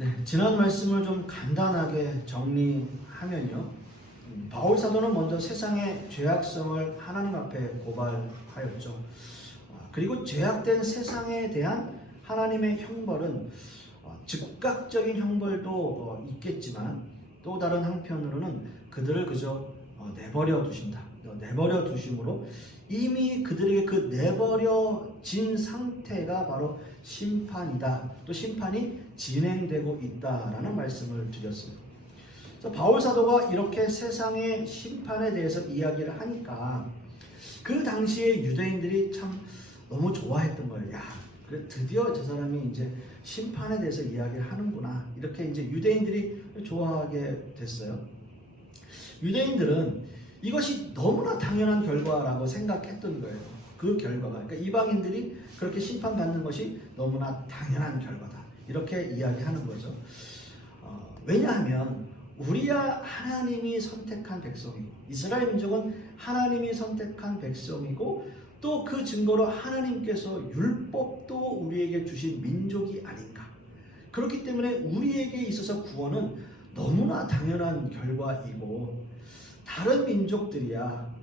네, 지난 말씀을 좀 간단하게 정리하면요. 바울 사도는 먼저 세상의 죄악성을 하나님 앞에 고발하였죠. 그리고 죄악된 세상에 대한 하나님의 형벌은 즉각적인 형벌도 있겠지만 또 다른 한편으로는 그들을 그저 내버려 두신다. 내버려 두심으로 이미 그들에게 그 내버려진 상태가 바로 심판이다. 또 심판이 진행되고 있다라는 말씀을 드렸어요. 그래서 바울 사도가 이렇게 세상의 심판에 대해서 이야기를 하니까 그 당시에 유대인들이 참 너무 좋아했던 거예요. 야, 그래 드디어 저 사람이 이제 심판에 대해서 이야기를 하는구나. 이렇게 이제 유대인들이 좋아하게 됐어요. 유대인들은 이것이 너무나 당연한 결과라고 생각했던 거예요. 그 결과가. 그러니까 이방인들이 그렇게 심판받는 것이 너무나 당연한 결과다. 이렇게 이야기하는 거죠. 왜냐하면 우리야 하나님이 선택한 백성이고 이스라엘 민족은 하나님이 선택한 백성이고 또 그 증거로 하나님께서 율법도 우리에게 주신 민족이 아닌가. 그렇기 때문에 우리에게 있어서 구원은 너무나 당연한 결과이고 다른 민족들이야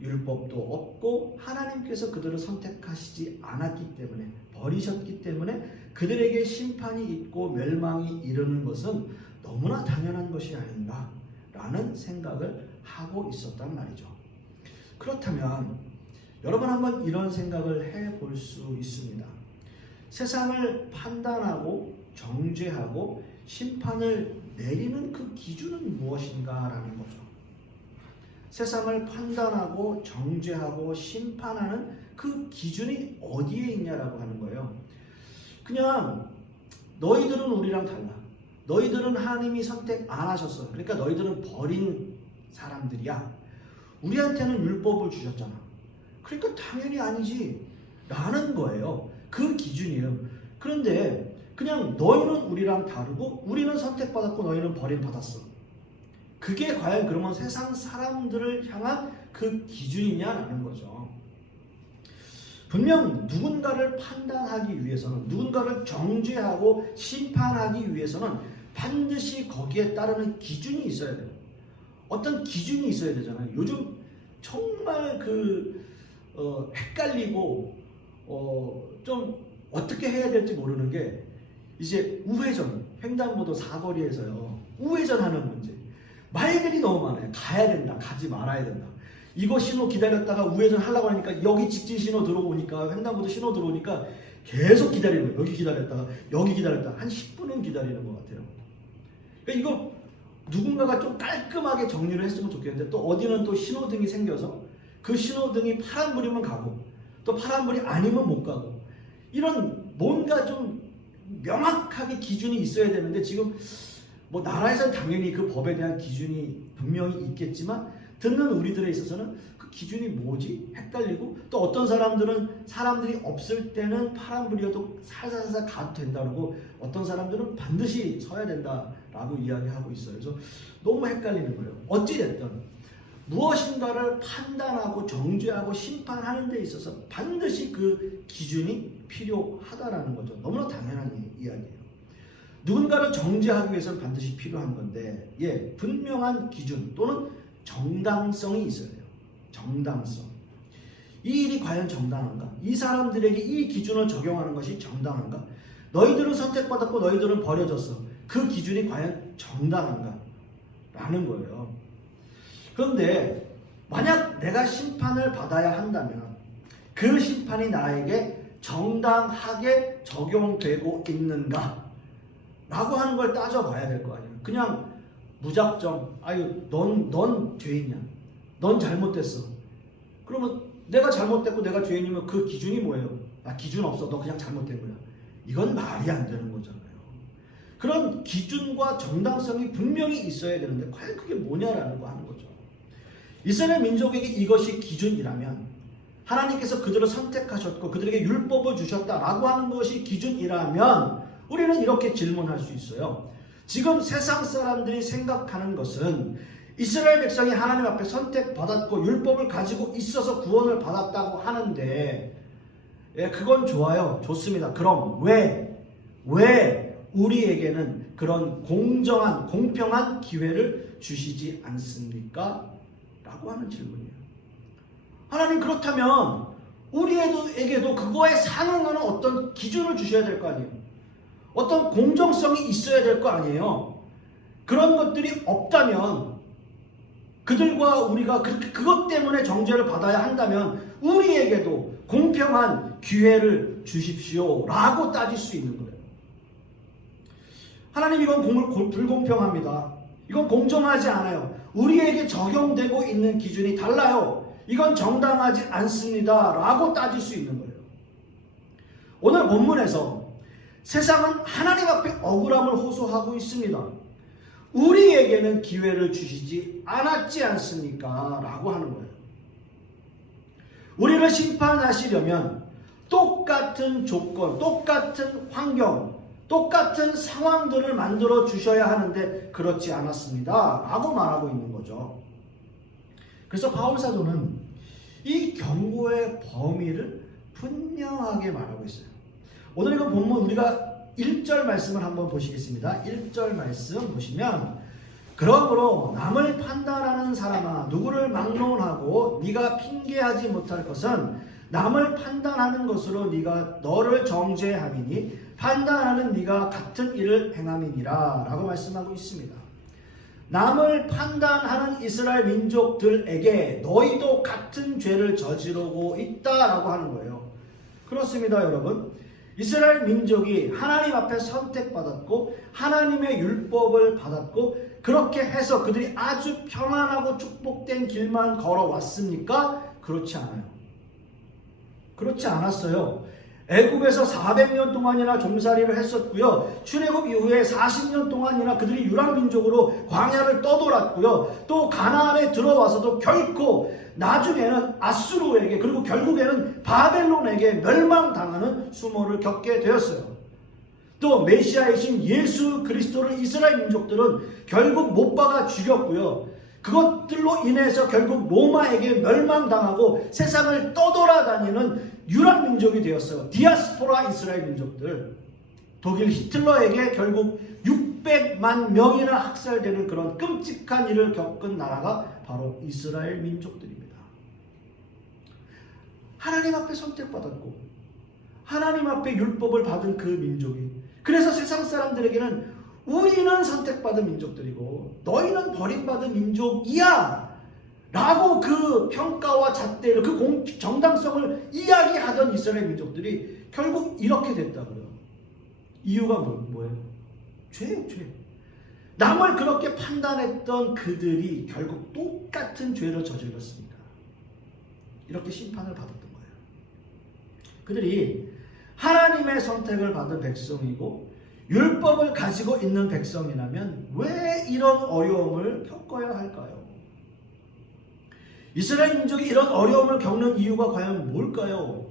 율법도 없고 하나님께서 그들을 선택하시지 않았기 때문에 버리셨기 때문에 그들에게 심판이 있고 멸망이 이르는 것은 너무나 당연한 것이 아닌가 라는 생각을 하고 있었단 말이죠. 그렇다면 여러분 한번 이런 생각을 해볼 수 있습니다. 세상을 판단하고 정죄하고 심판을 내리는 그 기준은 무엇인가라는 거죠. 세상을 판단하고 정죄하고 심판하는 그 기준이 어디에 있냐라고 하는 거예요. 그냥 너희들은 우리랑 달라. 너희들은 하나님이 선택 안 하셨어. 그러니까 너희들은 버린 사람들이야. 우리한테는 율법을 주셨잖아. 그러니까 당연히 아니지 라는 거예요. 그 기준이에요. 그런데 그냥 너희는 우리랑 다르고 우리는 선택받았고 너희는 버림받았어. 그게 과연 그러면 세상 사람들을 향한 그 기준이냐라는 거죠. 분명 누군가를 판단하기 위해서는 누군가를 정죄하고 심판하기 위해서는 반드시 거기에 따르는 기준이 있어야 돼요. 어떤 기준이 있어야 되잖아요. 요즘 정말 헷갈리고 좀 어떻게 해야 될지 모르는 게 이제 우회전, 횡단보도 사거리에서요. 우회전하는 문제. 말들이 너무 많아요. 가야 된다, 가지 말아야 된다. 이거 신호 기다렸다가 우회전 하려고 하니까 여기 직진 신호 들어오니까 횡단보도 신호 들어오니까 계속 기다리는 거예요. 여기 기다렸다가 여기 기다렸다가 한 10분은 기다리는 것 같아요. 그러니까 이거 누군가가 좀 깔끔하게 정리를 했으면 좋겠는데 또 어디는 또 신호등이 생겨서 그 신호등이 파란불이면 가고 또 파란불이 아니면 못 가고 이런 뭔가 좀 명확하게 기준이 있어야 되는데 지금 뭐 나라에서는 당연히 그 법에 대한 기준이 분명히 있겠지만 듣는 우리들에 있어서는 그 기준이 뭐지? 헷갈리고 또 어떤 사람들은 사람들이 없을 때는 파란불이어도 살살살 가도 된다고 어떤 사람들은 반드시 서야 된다라고 이야기하고 있어요. 그래서 너무 헷갈리는 거예요. 어찌됐든 무엇인가를 판단하고 정죄하고 심판하는 데 있어서 반드시 그 기준이 필요하다라는 거죠. 너무나 당연한 이야기예요. 누군가를 정죄하기 위해서는 반드시 필요한 건데 분명한 기준 또는 정당성이 있어야 돼요. 정당성. 이 일이 과연 정당한가? 이 사람들에게 이 기준을 적용하는 것이 정당한가? 너희들은 선택받았고 너희들은 버려졌어. 그 기준이 과연 정당한가? 라는 거예요. 그런데 만약 내가 심판을 받아야 한다면 그 심판이 나에게 정당하게 적용되고 있는가? 라고 하는 걸 따져봐야 될 거 아니에요. 그냥 무작정 아유 넌 죄인이야. 넌 잘못됐어. 그러면 내가 잘못됐고 내가 죄인이면 그 기준이 뭐예요? 아 기준 없어. 너 그냥 잘못된 거야. 이건 말이 안 되는 거잖아요. 그런 기준과 정당성이 분명히 있어야 되는데 과연 그게 뭐냐라는 거 하는 거죠. 이스라엘 민족에게 이것이 기준이라면 하나님께서 그들을 선택하셨고 그들에게 율법을 주셨다라고 하는 것이 기준이라면 우리는 이렇게 질문할 수 있어요. 지금 세상 사람들이 생각하는 것은 이스라엘 백성이 하나님 앞에 선택받았고 율법을 가지고 있어서 구원을 받았다고 하는데 그건 좋아요. 좋습니다. 그럼 왜 우리에게는 그런 공정한, 공평한 기회를 주시지 않습니까? 라고 하는 질문이에요. 하나님, 그렇다면 우리에게도 그거에 상응하는 어떤 기준을 주셔야 될 거 아니에요. 어떤 공정성이 있어야 될 거 아니에요. 그런 것들이 없다면, 그들과 우리가 그것 때문에 정죄를 받아야 한다면 우리에게도 공평한 기회를 주십시오 라고 따질 수 있는 거예요. 하나님, 이건 불공평합니다. 이건 공정하지 않아요. 우리에게 적용되고 있는 기준이 달라요. 이건 정당하지 않습니다 라고 따질 수 있는 거예요. 오늘 본문에서 세상은 하나님 앞에 억울함을 호소하고 있습니다. 우리에게는 기회를 주시지 않았지 않습니까? 라고 하는 거예요. 우리를 심판하시려면 똑같은 조건, 똑같은 환경, 똑같은 상황들을 만들어 주셔야 하는데 그렇지 않았습니다 라고 말하고 있는 거죠. 그래서 바울 사도는 이 경고의 범위를 분명하게 말하고 있어요. 오늘 이거 본문 우리가 1절 말씀을 한번 보시겠습니다. 1절 말씀 보시면, 그러므로 남을 판단하는 사람아, 누구를 막론하고 네가 핑계하지 못할 것은 남을 판단하는 것으로 네가 너를 정죄함이니 판단하는 네가 같은 일을 행함이니라 라고 말씀하고 있습니다. 남을 판단하는 이스라엘 민족들에게 너희도 같은 죄를 저지르고 있다라고 하는 거예요. 그렇습니다, 여러분. 이스라엘 민족이 하나님 앞에 선택받았고 하나님의 율법을 받았고 그렇게 해서 그들이 아주 평안하고 축복된 길만 걸어왔습니까? 그렇지 않아요. 그렇지 않았어요. 애굽에서 400년 동안이나 종살이를 했었고요. 출애굽 이후에 40년 동안이나 그들이 유랑민족으로 광야를 떠돌았고요. 또 가나안에 들어와서도 결코 나중에는 아수르에게, 그리고 결국에는 바벨론에게 멸망당하는 수모를 겪게 되었어요. 또 메시아이신 예수 그리스도를 이스라엘 민족들은 결국 못 박아 죽였고요. 그것들로 인해서 결국 로마에게 멸망당하고 세상을 떠돌아다니는 유랑민족이 되었어요. 디아스포라 이스라엘 민족들. 독일 히틀러에게 결국 600만 명이나 학살되는 그런 끔찍한 일을 겪은 나라가 바로 이스라엘 민족들입니다. 하나님 앞에 선택받았고 하나님 앞에 율법을 받은 그 민족이, 그래서 세상 사람들에게는 우리는 선택받은 민족들이고 너희는 버림받은 민족이야 라고 그 평가와 잣대를, 그 정당성을 이야기하던 이스라엘 민족들이 결국 이렇게 됐다고요. 이유가 뭐예요? 죄예요, 죄. 남을 그렇게 판단했던 그들이 결국 똑같은 죄를 저질렀습니다. 이렇게 심판을 받았던 거예요. 그들이 하나님의 선택을 받은 백성이고 율법을 가지고 있는 백성이라면 왜 이런 어려움을 겪어야 할까요? 이스라엘 민족이 이런 어려움을 겪는 이유가 과연 뭘까요?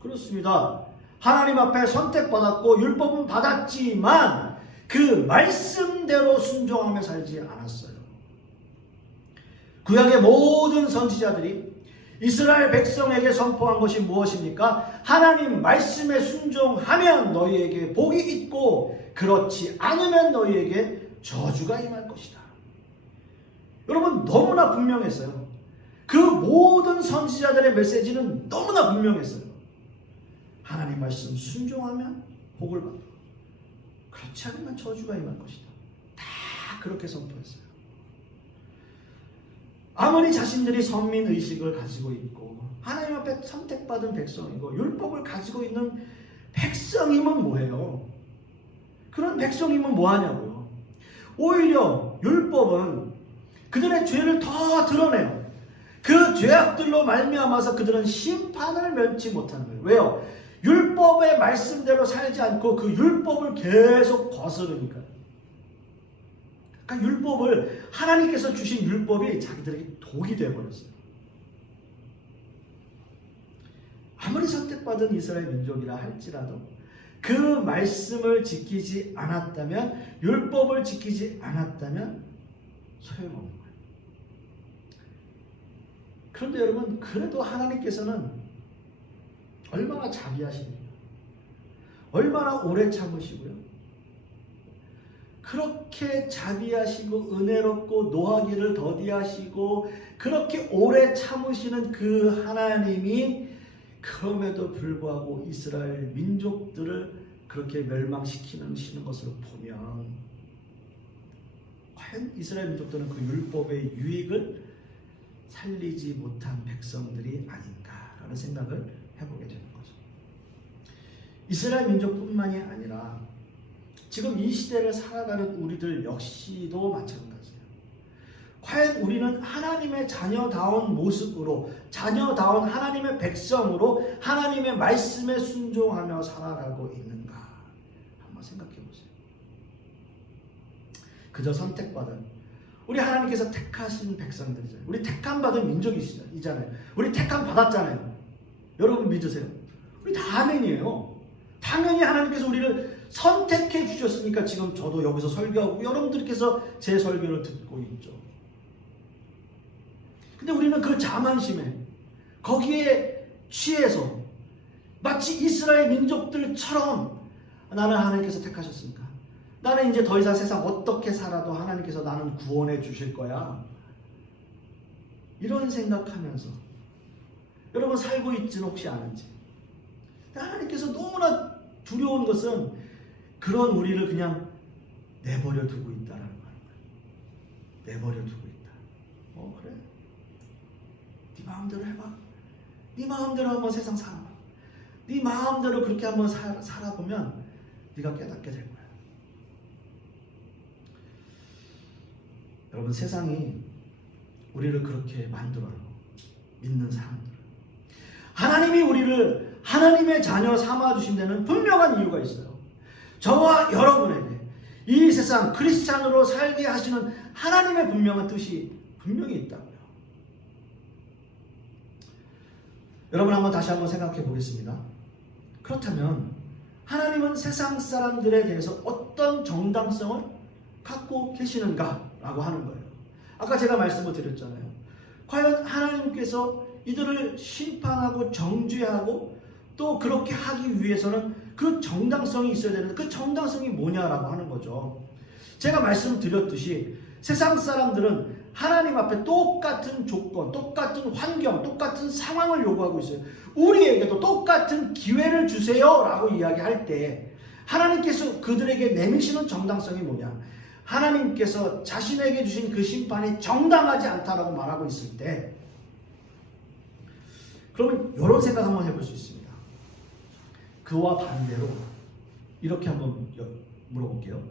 그렇습니다. 하나님 앞에 선택받았고 율법은 받았지만 그 말씀대로 순종하며 살지 않았어요. 구약의 모든 선지자들이 이스라엘 백성에게 선포한 것이 무엇입니까? 하나님 말씀에 순종하면 너희에게 복이 있고 그렇지 않으면 너희에게 저주가 임할 것이다. 여러분, 너무나 분명했어요. 그 모든 선지자들의 메시지는 너무나 분명했어요. 하나님 말씀 순종하면 복을 받고 그렇지 않으면 저주가 임할 것이다. 다 그렇게 선포했어요. 아무리 자신들이 선민의식을 가지고 있고 하나님 앞에 선택받은 백성이고 율법을 가지고 있는 백성이면 뭐해요? 그런 백성이면 뭐하냐고요? 오히려 율법은 그들의 죄를 더 드러내요. 그 죄악들로 말미암아서 그들은 심판을 면치 못하는 거예요. 왜요? 율법의 말씀대로 살지 않고 그 율법을 계속 거스르니까. 그러니까 율법을, 하나님께서 주신 율법이 자기들에게 독이 되어버렸어요. 아무리 선택받은 이스라엘 민족이라 할지라도 그 말씀을 지키지 않았다면, 율법을 지키지 않았다면 소용없는 거예요. 그런데 여러분, 그래도 하나님께서는 얼마나 자비하십니까? 얼마나 오래 참으시고요. 그렇게 자비하시고 은혜롭고 노하기를 더디하시고 그렇게 오래 참으시는 그 하나님이 그럼에도 불구하고 이스라엘 민족들을 그렇게 멸망시키는 것을 보면 과연 이스라엘 민족들은 그 율법의 유익을 살리지 못한 백성들이 아닌가라는 생각을 해보게 되는 거죠. 이스라엘 민족뿐만이 아니라 지금 이 시대를 살아가는 우리들 역시도 마찬가지예요. 과연 우리는 하나님의 자녀다운 모습으로, 자녀다운 하나님의 백성으로 하나님의 말씀에 순종하며 살아가고 있는가 한번 생각해 보세요. 그저 선택받은, 우리 하나님께서 택하신 백성들이잖아요. 우리 택함받은 민족이잖아요. 우리 택함 받았잖아요. 여러분 믿으세요? 우리 다 아멘이에요. 당연히 하나님께서 우리를 선택해 주셨으니까 지금 저도 여기서 설교하고 여러분들께서 제 설교를 듣고 있죠. 근데 우리는 그 자만심에 거기에 취해서 마치 이스라엘 민족들처럼 나는 하나님께서 택하셨으니까 나는 이제 더 이상 세상 어떻게 살아도 하나님께서 나는 구원해 주실 거야, 이런 생각하면서 여러분 살고 있지는 혹시 않은지. 하나님께서 너무나 두려운 것은 그런 우리를 그냥 내버려 두고 있다라는 거예요. 내버려 두고 있다. 그래? 네 마음대로 해봐. 네 마음대로 한번 세상 살아봐. 네 마음대로 그렇게 한번 살아보면 네가 깨닫게 될 거야. 여러분, 세상이 우리를 그렇게 만들어요. 믿는 사람들. 하나님이 우리를 하나님의 자녀 삼아주신 데는 분명한 이유가 있어요. 저와 여러분에게 이 세상 크리스찬으로 살게 하시는 하나님의 분명한 뜻이 분명히 있다고요. 여러분, 다시 한번 생각해 보겠습니다. 그렇다면 하나님은 세상 사람들에 대해서 어떤 정당성을 갖고 계시는가라고 하는 거예요. 아까 제가 말씀을 드렸잖아요. 과연 하나님께서 이들을 심판하고 정죄하고 또 그렇게 하기 위해서는 그 정당성이 있어야 되는데 그 정당성이 뭐냐라고 하는 거죠. 제가 말씀드렸듯이 세상 사람들은 하나님 앞에 똑같은 조건, 똑같은 환경, 똑같은 상황을 요구하고 있어요. 우리에게도 똑같은 기회를 주세요라고 이야기할 때 하나님께서 그들에게 내미시는 정당성이 뭐냐? 하나님께서 자신에게 주신 그 심판이 정당하지 않다라고 말하고 있을 때, 그러면 이런 생각 한번 해볼 수 있습니다. 그와 반대로 이렇게 한번 물어볼게요.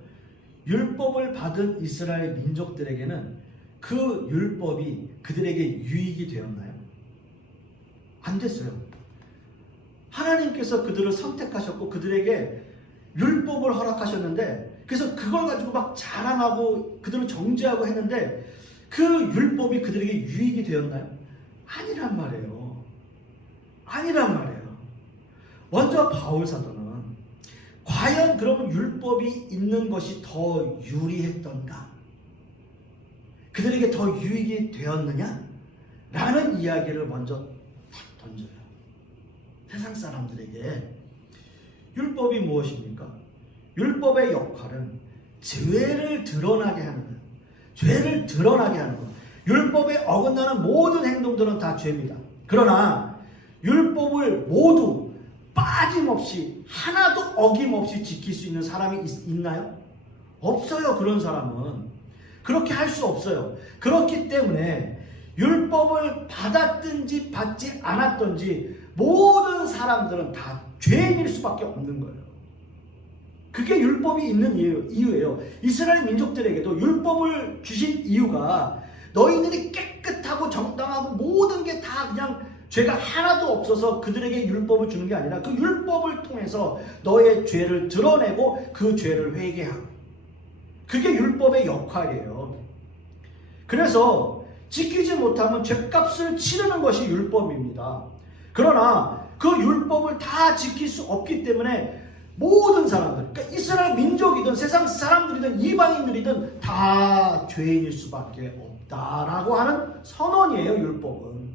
율법을 받은 이스라엘 민족들에게는 그 율법이 그들에게 유익이 되었나요? 안 됐어요. 하나님께서 그들을 선택하셨고 그들에게 율법을 허락하셨는데, 그래서 그걸 가지고 막 자랑하고 그들을 정죄하고 했는데 그 율법이 그들에게 유익이 되었나요? 아니란 말이에요. 아니란 말이에요. 먼저 바울 사도는 과연 그러면 율법이 있는 것이 더 유리했던가? 그들에게 더 유익이 되었느냐? 라는 이야기를 먼저 탁 던져요. 세상 사람들에게 율법이 무엇입니까? 율법의 역할은 죄를 드러나게 하는 거예요. 죄를 드러나게 하는 거예요. 율법에 어긋나는 모든 행동들은 다 죄입니다. 그러나 율법을 모두 빠짐없이 하나도 어김없이 지킬 수 있는 사람이 있나요? 없어요. 그런 사람은. 그렇게 할 수 없어요. 그렇기 때문에 율법을 받았든지 받지 않았든지 모든 사람들은 다 죄인일 수밖에 없는 거예요. 그게 율법이 있는 이유예요. 이스라엘 민족들에게도 율법을 주신 이유가 너희들이 깨끗하고 정당하고 모든 게 다 그냥 죄가 하나도 없어서 그들에게 율법을 주는 게 아니라 그 율법을 통해서 너의 죄를 드러내고 그 죄를 회개하고, 그게 율법의 역할이에요. 그래서 지키지 못하면 죄값을 치르는 것이 율법입니다. 그러나 그 율법을 다 지킬 수 없기 때문에 모든 사람들, 그러니까 이스라엘 민족이든 세상 사람들이든 이방인들이든 다 죄인일 수밖에 없다라고 하는 선언이에요. 율법은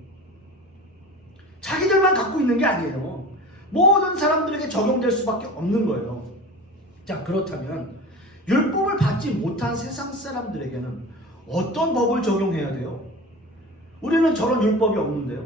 자기들만 갖고 있는 게 아니에요. 모든 사람들에게 적용될 수밖에 없는 거예요. 자, 그렇다면 율법을 받지 못한 세상 사람들에게는 어떤 법을 적용해야 돼요? 우리는 저런 율법이 없는데요.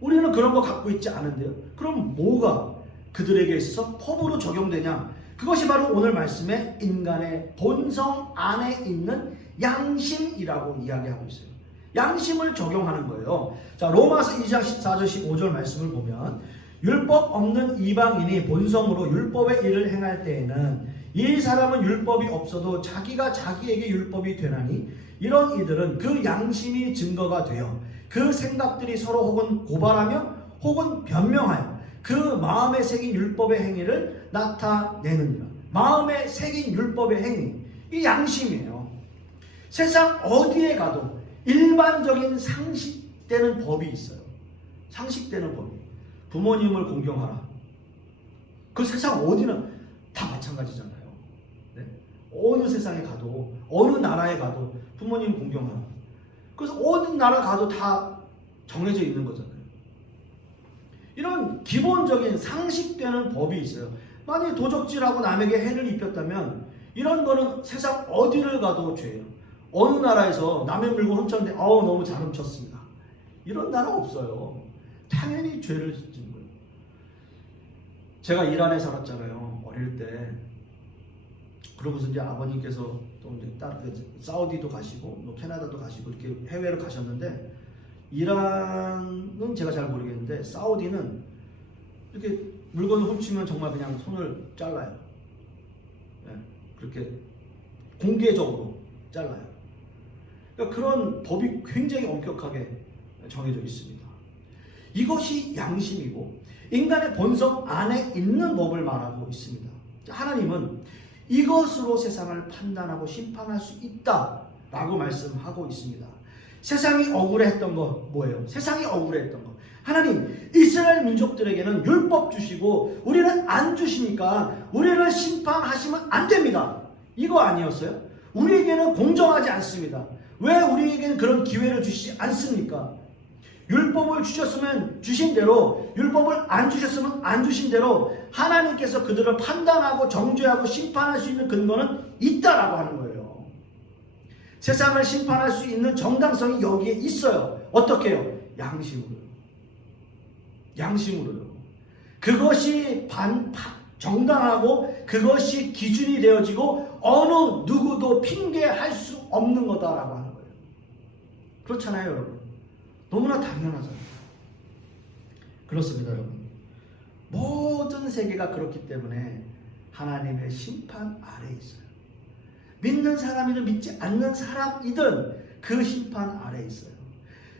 우리는 그런 거 갖고 있지 않은데요. 그럼 뭐가 그들에게 있어서 법으로 적용되냐? 그것이 바로 오늘 말씀에 인간의 본성 안에 있는 양심이라고 이야기하고 있어요. 양심을 적용하는 거예요. 자, 로마서 2장 14절 15절 말씀을 보면 율법 없는 이방인이 본성으로 율법의 일을 행할 때에는 이 사람은 율법이 없어도 자기가 자기에게 율법이 되나니 이런 이들은 그 양심이 증거가 되어 그 생각들이 서로 혹은 고발하며 혹은 변명하여 그 마음에 새긴 율법의 행위를 나타내느니라. 마음에 새긴 율법의 행위, 이 양심이에요. 세상 어디에 가도 일반적인 상식되는 법이 있어요. 상식되는 법이. 부모님을 공경하라. 그 세상 어디나 다 마찬가지잖아요. 네? 어느 세상에 가도 어느 나라에 가도 부모님 공경하라. 그래서 어느 나라 가도 다 정해져 있는 거잖아요. 이런 기본적인 상식되는 법이 있어요. 만약에 도적질하고 남에게 해를 입혔다면 이런 거는 세상 어디를 가도 죄예요. 어느 나라에서 남의 물건 훔쳤는데 너무 잘 훔쳤습니다. 이런 나라 없어요. 당연히 죄를 짓는 거예요. 제가 이란에 살았잖아요. 어릴 때. 그러고서 이제 아버님께서 또 이제 사우디도 가시고 뭐 캐나다도 가시고 이렇게 해외를 가셨는데 이란은 제가 잘 모르겠는데 사우디는 이렇게 물건을 훔치면 정말 그냥 손을 잘라요. 네, 그렇게 공개적으로 잘라요. 그러니까 그런 법이 굉장히 엄격하게 정해져 있습니다. 이것이 양심이고 인간의 본성 안에 있는 법을 말하고 있습니다. 하나님은 이것으로 세상을 판단하고 심판할 수 있다라고 말씀하고 있습니다. 세상이 억울했던 거 뭐예요? 세상이 억울했던 거. 하나님, 이스라엘 민족들에게는 율법 주시고 우리는 안 주시니까 우리를 심판하시면 안 됩니다. 이거 아니었어요? 우리에게는 공정하지 않습니다. 왜 우리에게는 그런 기회를 주시지 않습니까? 율법을 주셨으면 주신 대로, 율법을 안 주셨으면 안 주신 대로 하나님께서 그들을 판단하고 정죄하고 심판할 수 있는 근거는 있다라고 하는 거예요. 세상을 심판할 수 있는 정당성이 여기에 있어요. 어떻게 해요? 양심으로요. 양심으로요. 그것이 정당하고 그것이 기준이 되어지고 어느 누구도 핑계할 수 없는 거다라고 하는 거예요. 그렇잖아요, 여러분. 너무나 당연하잖아요. 그렇습니다, 여러분. 모든 세계가 그렇기 때문에 하나님의 심판 아래에 있어요. 믿는 사람이든 믿지 않는 사람이든 그 심판 아래에 있어요.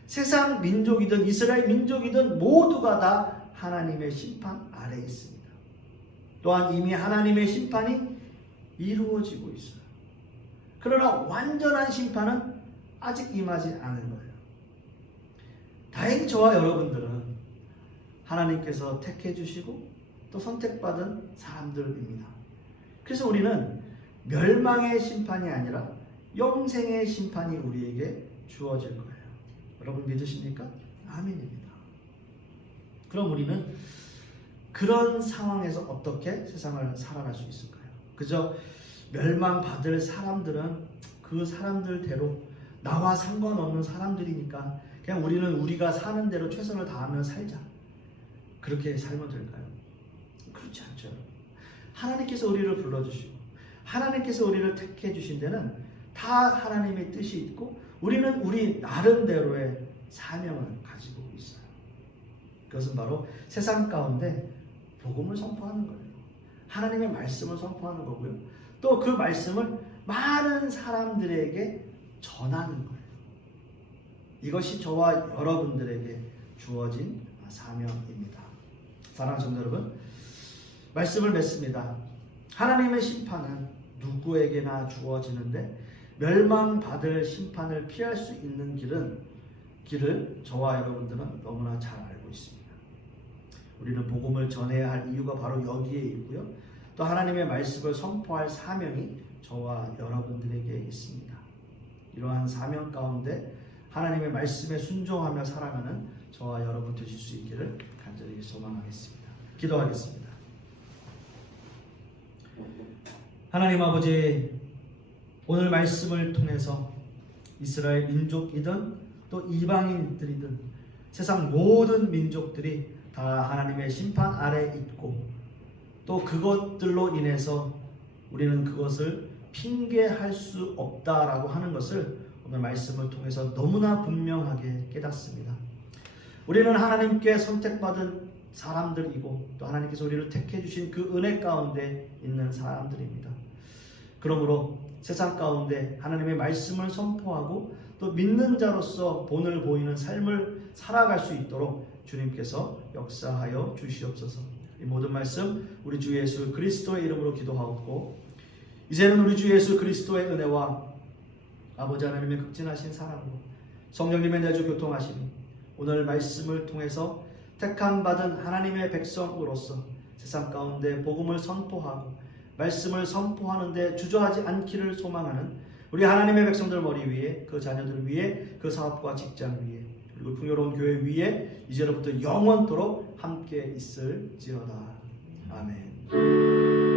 세상 민족이든 이스라엘 민족이든 모두가 다 하나님의 심판 아래에 있습니다. 또한 이미 하나님의 심판이 이루어지고 있어요. 그러나 완전한 심판은 아직 임하지 않은 거예요. 다행히 저와 여러분들은 하나님께서 택해 주시고 또 선택받은 사람들입니다. 그래서 우리는 멸망의 심판이 아니라 영생의 심판이 우리에게 주어질 거예요. 여러분 믿으십니까? 아멘입니다. 그럼 우리는 그런 상황에서 어떻게 세상을 살아갈 수 있을까요? 그저 멸망받을 사람들은 그 사람들대로 나와 상관없는 사람들이니까 그냥 우리는 우리가 사는 대로 최선을 다하며 살자. 그렇게 살면 될까요? 그렇지 않죠. 하나님께서 우리를 불러주시고 하나님께서 우리를 택해 주신 데는 다 하나님의 뜻이 있고 우리는 우리 나름대로의 사명을 가지고 있어요. 그것은 바로 세상 가운데 복음을 선포하는 거예요. 하나님의 말씀을 선포하는 거고요. 또 그 말씀을 많은 사람들에게 전하는 거예요. 이것이 저와 여러분들에게 주어진 사명입니다. 사랑하는 성도 여러분, 말씀을 맺습니다. 하나님의 심판은 누구에게나 주어지는데 멸망받을 심판을 피할 수 있는 길을 저와 여러분들은 너무나 잘 알고 있습니다. 우리는 복음을 전해야 할 이유가 바로 여기에 있고요. 또 하나님의 말씀을 선포할 사명이 저와 여러분들에게 있습니다. 이러한 사명 가운데 하나님의 말씀에 순종하며 살아가는 저와 여러분 되실 수 있기를 간절히 소망하겠습니다. 기도하겠습니다. 하나님 아버지, 오늘 말씀을 통해서 이스라엘 민족이든 또 이방인들이든 세상 모든 민족들이 다 하나님의 심판 아래 있고 또 그것들로 인해서 우리는 그것을 핑계할 수 없다라고 하는 것을 오늘 말씀을 통해서 너무나 분명하게 깨닫습니다. 우리는 하나님께 선택받은 사람들이고 또 하나님께서 우리를 택해 주신 그 은혜 가운데 있는 사람들입니다. 그러므로 세상 가운데 하나님의 말씀을 선포하고 또 믿는 자로서 본을 보이는 삶을 살아갈 수 있도록 주님께서 역사하여 주시옵소서. 이 모든 말씀 우리 주 예수 그리스도의 이름으로 기도하옵고, 이제는 우리 주 예수 그리스도의 은혜와 아버지 하나님의 극진하신 사랑으로 성령님의 내주 교통하심이 오늘 말씀을 통해서 택함 받은 하나님의 백성으로서 세상 가운데 복음을 선포하고 말씀을 선포하는데 주저하지 않기를 소망하는 우리 하나님의 백성들 머리 위에, 그 자녀들 위에, 그 사업과 직장 위에, 그리고 풍요로운 교회 위에 이제로부터 영원토록 함께 있을지어다. 아멘.